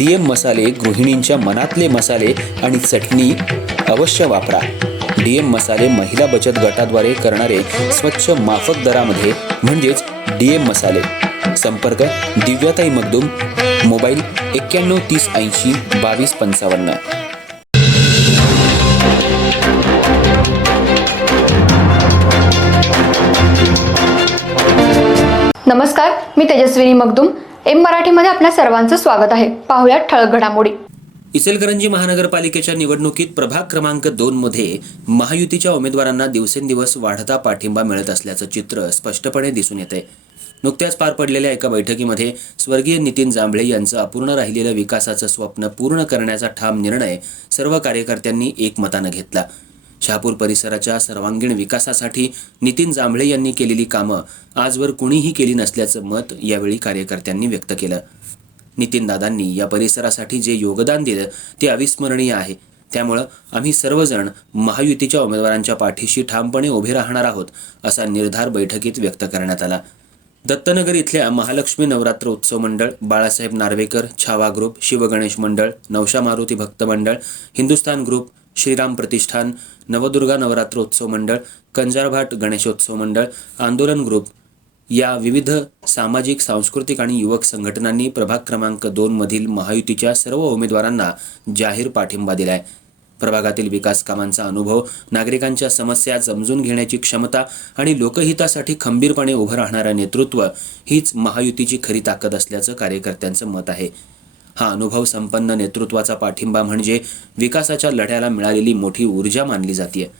DM मसाले गृहिणींच्या मनातले मसाले आणि चटणी अवश्य वापरा. डीएम मसाले महिला बचत गटाद्वारे करणारे स्वच्छ माफक दरामध्ये म्हणजेच डीएम मसाले. संपर्क दिव्याताई मगदूम मोबाईल एक्क्याण्णव तीस ऐंशी बावीस पंचावन्न. नमस्कार मी तेजस्विनी मगदुम एम मराठीमध्ये आपल्या सर्वांचं स्वागत आहे. पाहुयात ठळक घडामोडी. इचलकरंजी महानगरपालिकेच्या निवडणुकीत प्रभाग क्रमांक दोन मध्ये महायुतीच्या उमेदवारांना दिवसेंदिवस वाढता पाठिंबा मिळत असल्याचं चित्र स्पष्टपणे दिसून येते. नुकत्याच पार पडलेल्या एका बैठकीमध्ये स्वर्गीय नितीन जांभळे यांचं अपूर्ण राहिलेलं विकासाचं स्वप्न पूर्ण करण्याचा ठाम निर्णय सर्व कार्यकर्त्यांनी एकमतानं घेतला. शहापूर परिसराच्या सर्वांगीण विकासासाठी नितीन जांभळे यांनी केलेली कामं आजवर कुणीही केली नसल्याचं मत यावेळी कार्यकर्त्यांनी व्यक्त केलं. नितीनदादांनी या परिसरासाठी जे योगदान दिलं ते अविस्मरणीय आहे. त्यामुळं आम्ही सर्वजण महायुतीच्या उमेदवारांच्या पाठीशी ठामपणे उभे राहणार आहोत असा निर्धार बैठकीत व्यक्त करण्यात आला. दत्तनगर इथल्या महालक्ष्मी नवरात्र उत्सव मंडळ बाळासाहेब नार्वेकर छावा ग्रुप शिवगणेश मंडळ नवशा मारुती भक्त मंडळ हिंदुस्थान ग्रुप श्रीराम प्रतिष्ठान नवदुर्गा नवरात्रोत्सव मंडळ कंजारभाट गणेशोत्सव मंडळ आंदोलन ग्रुप या विविध सामाजिक सांस्कृतिक आणि युवक संघटनांनी प्रभाग क्रमांक दोनमधील महायुतीच्या सर्व उमेदवारांना जाहीर पाठिंबा दिलाय. प्रभागातील विकास कामांचा अनुभव नागरिकांच्या समस्या समजून घेण्याची क्षमता आणि लोकहितासाठी खंबीरपणे उभं राहणारं नेतृत्व हीच महायुतीची खरी ताकद असल्याचं कार्यकर्त्यांचं मत आहे. हा अनुभव संपन्न नेतृत्वाचा पाठिंबा म्हणजे विकासाच्या लढ्याला मिळालेली मोठी ऊर्जा मानली जाते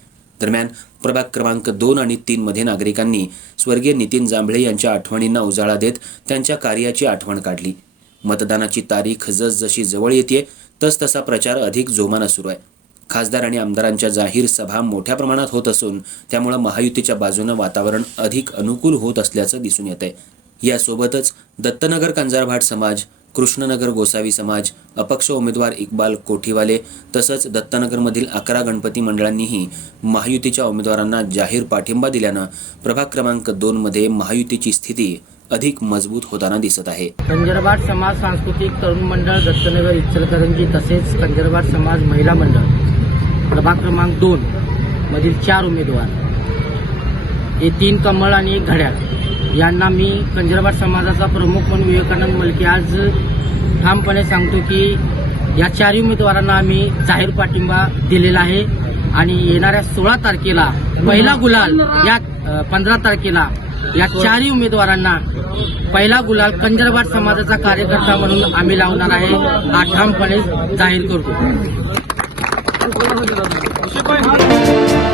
दरम्यान प्रभाग क्रमांक दोन आणि तीनमध्ये नागरिकांनी स्वर्गीय नितीन जांभळे यांच्या आठवणींना उजाळा देत त्यांच्या कार्याची आठवण काढली. मतदानाची तारीख जसजशी जवळ येते तसतसा प्रचार अधिक जोमानं सुरू आहे. खासदार आणि आमदारांच्या जाहीर सभा मोठ्या प्रमाणात होत असून त्यामुळं महायुतीच्या बाजूनं वातावरण अधिक अनुकूल होत असल्याचं दिसून येत आहे यासोबतच दत्तनगर कंजारभाट समाज कृष्णनगर गोसावी समाज अपक्ष उमेदवार इक्बाल कोठीवाले तसंच दत्तनगरमधील अकरा गणपती मंडळांनीही महायुतीच्या उमेदवारांना जाहीर पाठिंबा दिल्यानं प्रभाग क्रमांक दोनमध्ये महायुतीची स्थिती अधिक मजबूत होताना दिसत आहे. कंजरबाट समाज सांस्कृतिक तरुण मंडळ दत्तनगर इचलकरंजी तसेच कंजरबाट समाज महिला मंडळ. प्रभाग क्रमांक दोन मधील चार उमेदवार. हे तीन कमळ आणि एक घड्याळ. यांना मी कंजरबाट समाजाचा प्रमुख म्हणून विवेकानंद मलके आज ठामपणे सांगतो की या चारही उमेदवारांना आम्ही जाहीर पाठिंबा दिलेला आहे. आणि येणाऱ्या सोळा तारखेला पहिला गुलाल या पंधरा तारखेला या चारही उमेदवारांना पहिला गुलाल कंजरबाट समाजाचा कार्यकर्ता म्हणून आम्ही लावणार आहे. हा ठामपणे जाहीर करतो.